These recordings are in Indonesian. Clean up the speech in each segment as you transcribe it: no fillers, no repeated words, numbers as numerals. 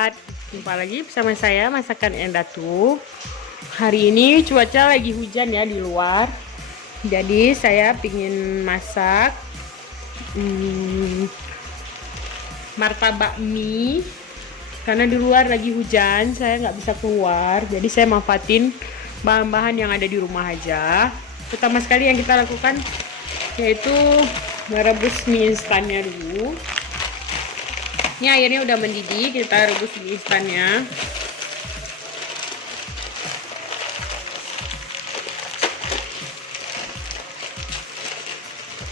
sahabat, jumpa lagi bersama saya Masakan Endatu. Hari ini cuaca lagi hujan ya di luar. Jadi saya pingin masak martabak mie. Karena di luar lagi hujan, saya nggak bisa keluar. Jadi saya manfaatin bahan-bahan yang ada di rumah aja. Pertama sekali yang kita lakukan yaitu merebus mie instannya dulu. Ini airnya udah mendidih, kita rebus mie instannya.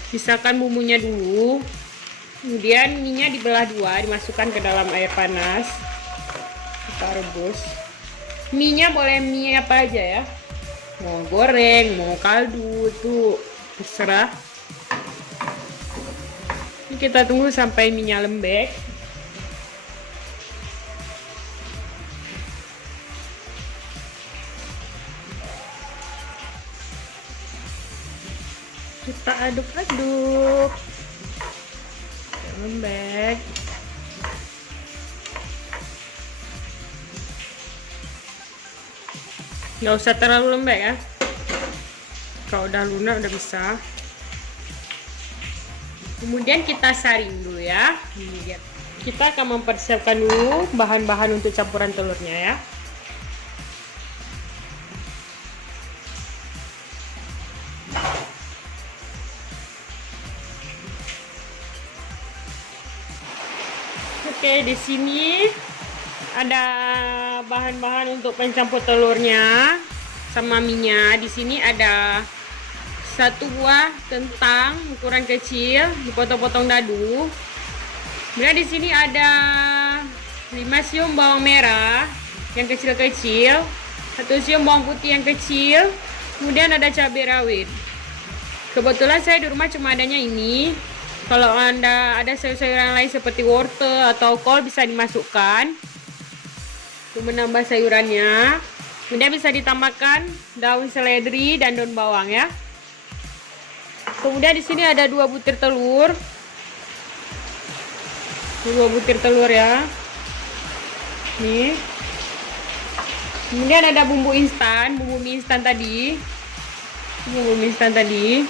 Pisahkan bumbunya dulu. Kemudian minyak dibelah dua, dimasukkan ke dalam air panas. Kita rebus. Mie-nya boleh mie apa aja ya. Mau goreng, mau kaldu, itu terserah. Ini kita tunggu sampai minyak lembek. Kita aduk-aduk lembek. Nggak usah terlalu lembek ya, kalau udah lunak udah bisa. Kemudian kita saring dulu ya. Kita akan mempersiapkan dulu bahan-bahan untuk campuran telurnya ya. Oke, di sini ada bahan-bahan untuk pencampur telurnya sama minyak. Di sini ada 1 buah kentang ukuran kecil, dipotong-potong dadu. Kemudian di sini ada 5 siung bawang merah yang kecil-kecil, 1 siung bawang putih yang kecil. Kemudian ada cabai rawit. Kebetulan saya di rumah cuma adanya ini. Kalau Anda ada sayur-sayuran lain seperti wortel atau kol bisa dimasukkan untuk menambah sayurannya. Kemudian bisa ditambahkan daun seledri dan daun bawang ya. Kemudian di sini ada 2 butir telur. 2 butir telur ya. Nih. Kemudian ada bumbu instan, bumbu mie instan tadi. Bumbu mie instan tadi.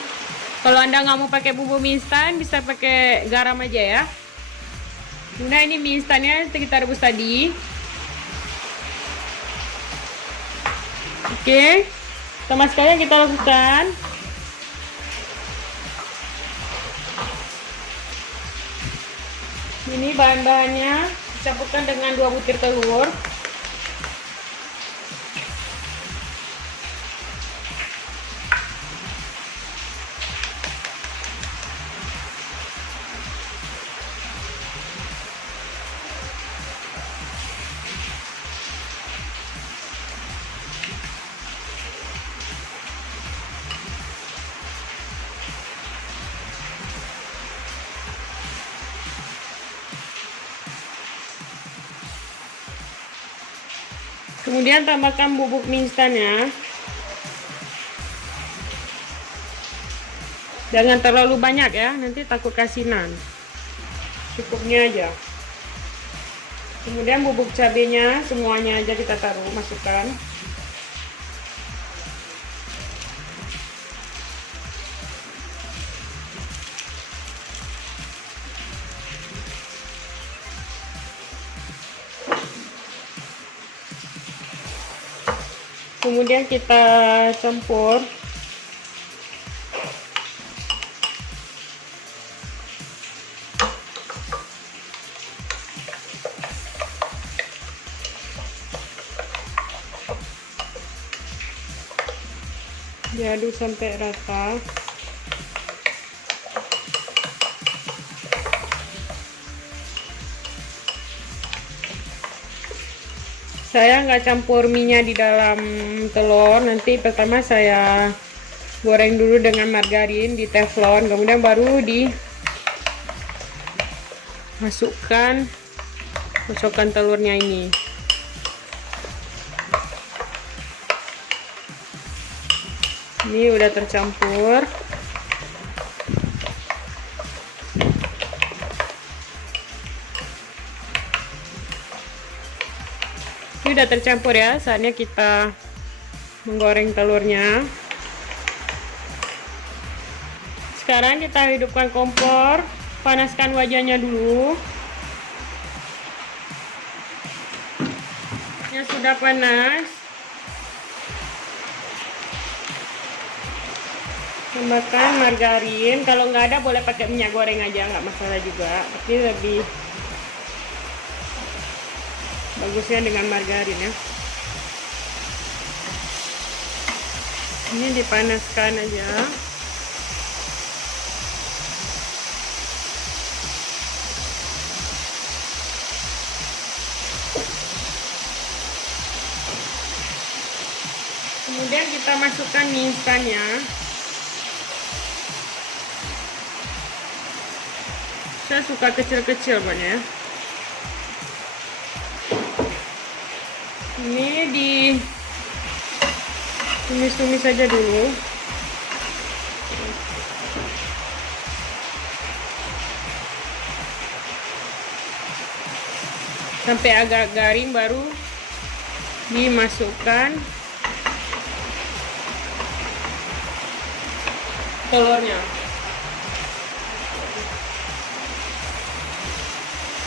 Kalau Anda nggak mau pakai bumbu mie instan, bisa pakai garam aja ya. Nah, ini mie instannya kita rebus tadi. Oke, sama sekali yang kita lakukan. Ini bahan-bahannya dicampurkan dengan 2 butir telur. Kemudian tambahkan bubuk mie instannya. Jangan terlalu banyak ya, nanti takut kasinan. Cukupnya aja. Kemudian bubuk cabenya semuanya aja kita taruh, masukkan. Kemudian kita campur. Diaduk sampai rata. Saya nggak campur minyak di dalam telur. Nanti pertama saya goreng dulu dengan margarin di teflon, kemudian baru dimasukkan kocokan telurnya ini. Ini udah tercampur. Ini udah tercampur ya, saatnya kita menggoreng telurnya. Sekarang kita hidupkan kompor, panaskan wajannya dulu. Yang sudah panas, tambahkan margarin. Kalau nggak ada boleh pakai minyak goreng aja, nggak masalah juga, tapi lebih bagusnya dengan margarin ya. Ini dipanaskan aja. Kemudian kita masukkan mie instannya. Saya suka kecil-kecil banyak. Ini di tumis-tumis saja dulu. Sampai agak garing baru dimasukkan telurnya.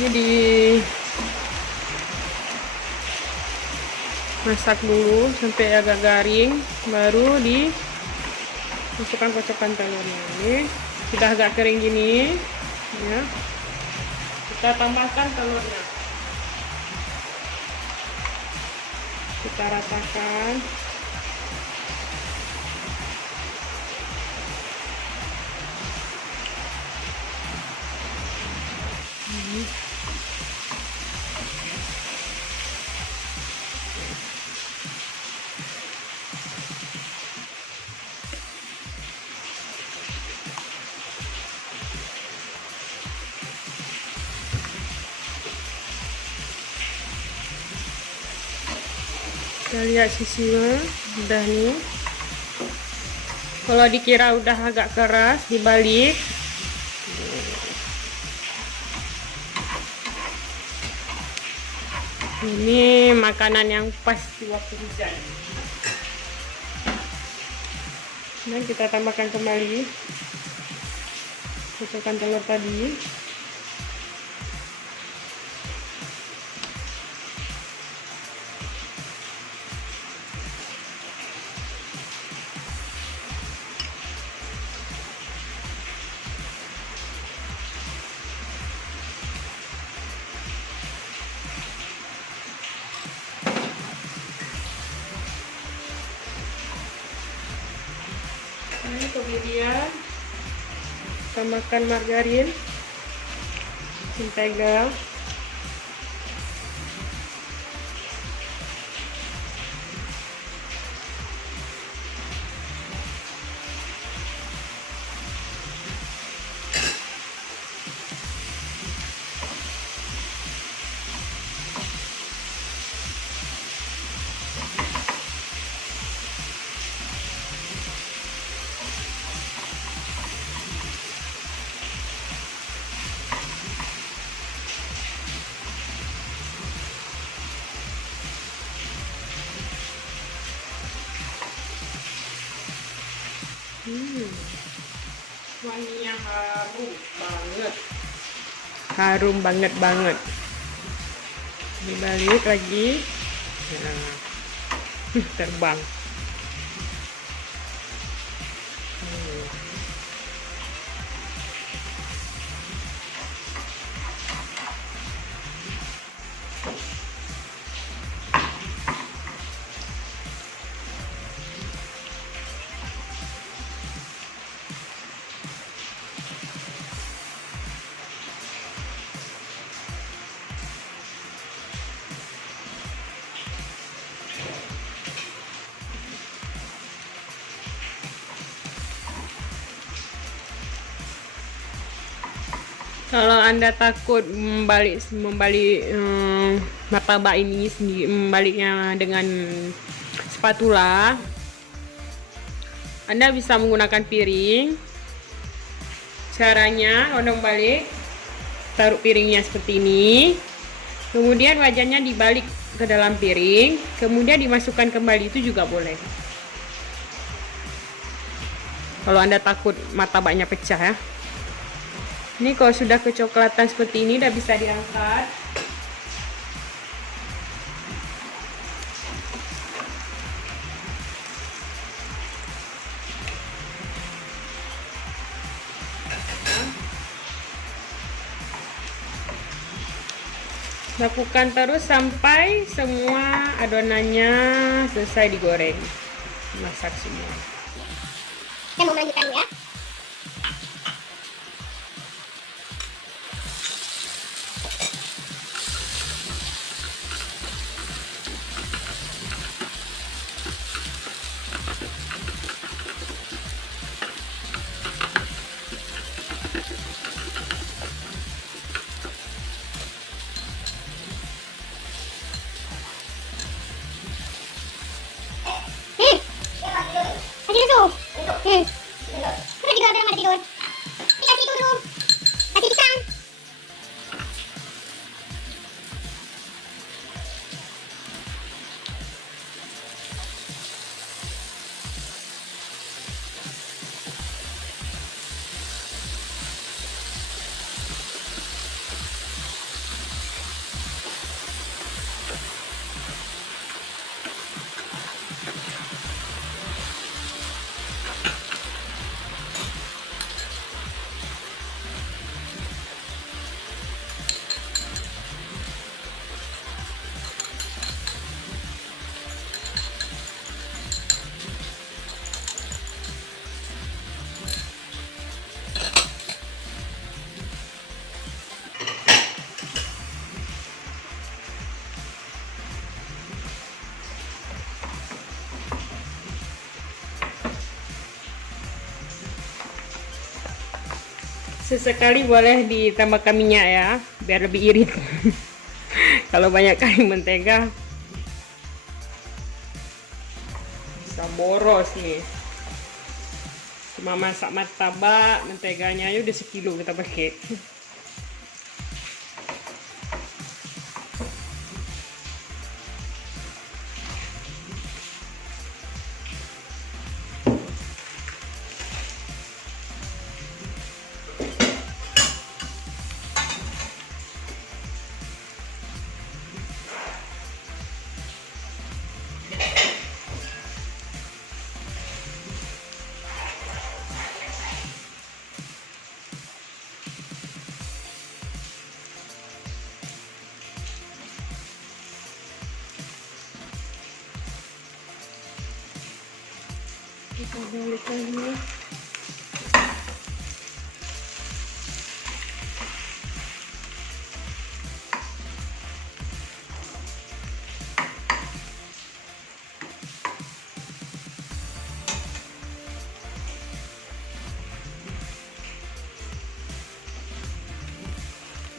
Ini dimasak dulu sampai agak garing, baru dimasukkan kocokan telurnya. Ini sudah agak kering gini ya, kita tambahkan telurnya, kita ratakan. Kita lihat sisinya udah nih. Kalau dikira udah agak keras, dibalik. Ini makanan yang pas di waktu hujan. Dan kita tambahkan kembali kocokan telur tadi. Ini kemudian tambahkan margarin, mentega, wanginya harum banget, dibalik lagi. Nah, terbang. Kalau Anda takut membalik martabak ini sendiri, membaliknya dengan spatula, Anda bisa menggunakan piring. Caranya, Anda balik, taruh piringnya seperti ini, Kemudian wajannya dibalik ke dalam piring, kemudian dimasukkan kembali, itu juga boleh. Kalau Anda takut martabaknya pecah ya. Ini kalau sudah kecoklatan seperti ini, udah bisa diangkat. Lakukan terus sampai semua adonannya selesai digoreng. Masak semua. Saya mau melanjutkan ya. Kasih susu. Terus juga ada tidur. Dikasih turun. Kasih pisang. Sesekali boleh ditambahkan minyak ya, biar lebih irit. Kalau banyak kali mentega bisa boros nih. Cuma masak martabak, menteganya aja udah sekilo kita pakai. Kita balik lagi.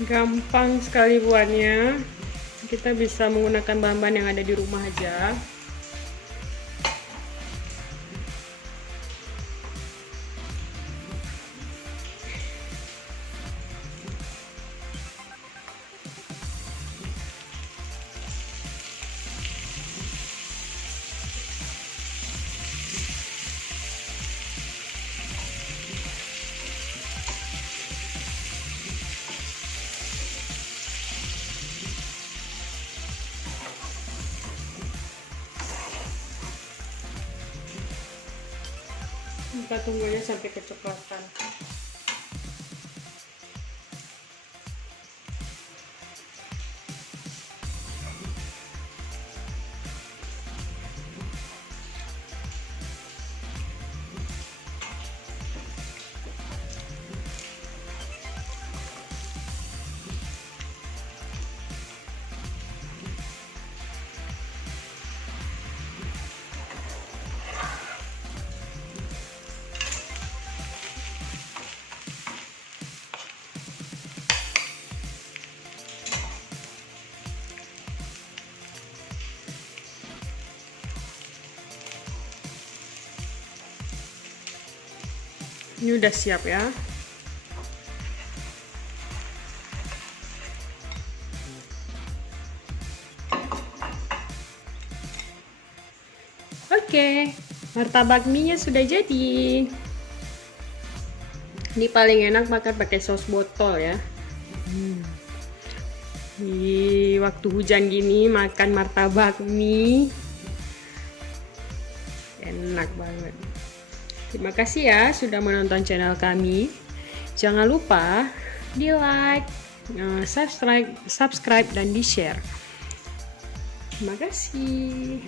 Gampang sekali buatnya. Kita bisa menggunakan bahan-bahan yang ada di rumah aja. Kita tunggunya sampai kecoklatan. Ini udah siap ya. Oke, martabak mie-nya sudah jadi. Ini paling enak makan pakai saus botol ya. Di waktu hujan gini makan martabak mie enak banget. Terima kasih ya sudah menonton channel kami. Jangan lupa di like, subscribe dan di share. Terima kasih.